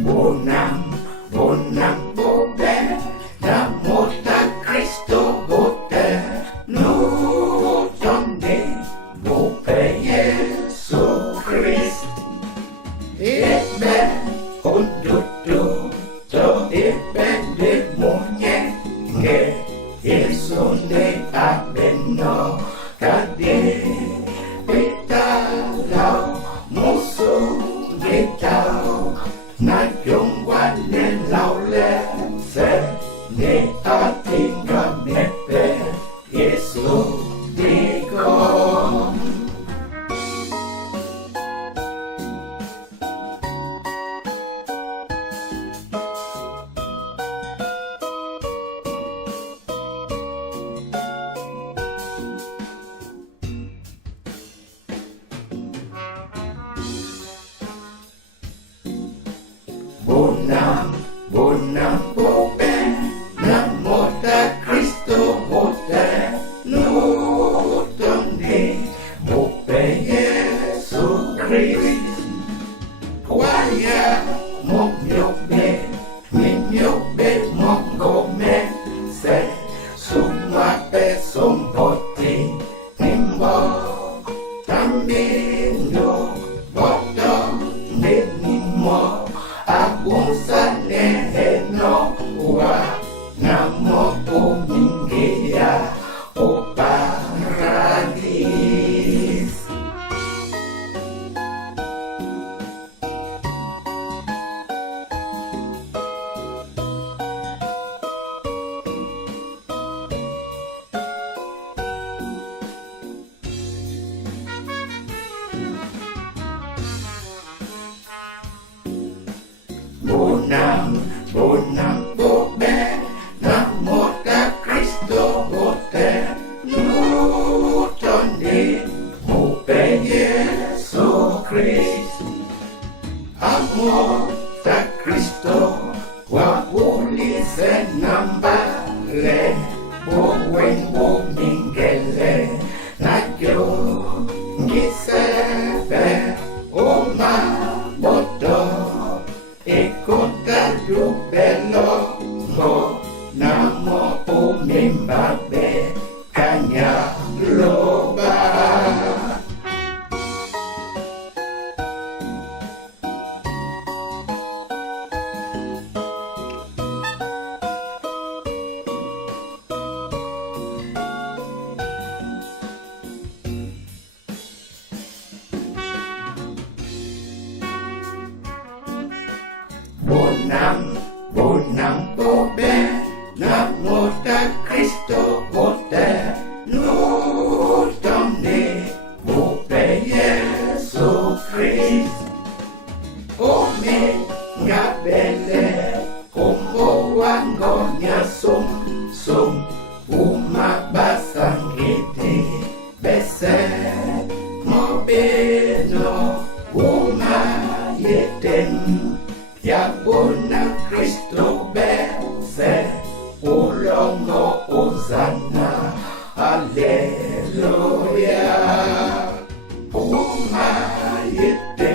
Bonam bobe, Namo ta Cristo bote, Nutonde, bope Yesu Christ. Ebe kondutu, to ebe de monye, nge Yesu ne abeno, kade, petalo, musu, getao, na yongwa ne laule, se, ne atinga mepe, Yesu digo. Bonam bobe, Namo ta Cristo bote, Nutonde, bope Yesu Christ. Kwaya, mokyobe, mongome, se, sumape somboti, nimbo, tambino, boto, nenimo, abusane no wa namo umingia o paradis. Bonam bobe, Namo ta Cristo bote, Nutonde, bope Yesu Christ. Amor ta Cristo, wa ulize nambale, bo mingele, na yo ngisebe, oma boto. Ekota du belo mo namo umimbabe kanya loba. Bonam bobe, Namo ta Cristo bote, Nutonde, bope Yesu Christ. Ome ngabele, kombo wango nyasum, umabasangiti, bese, mobeno, yeten. Ya bona Cristo bense, ulongo uzana, Alleluia. Uma yete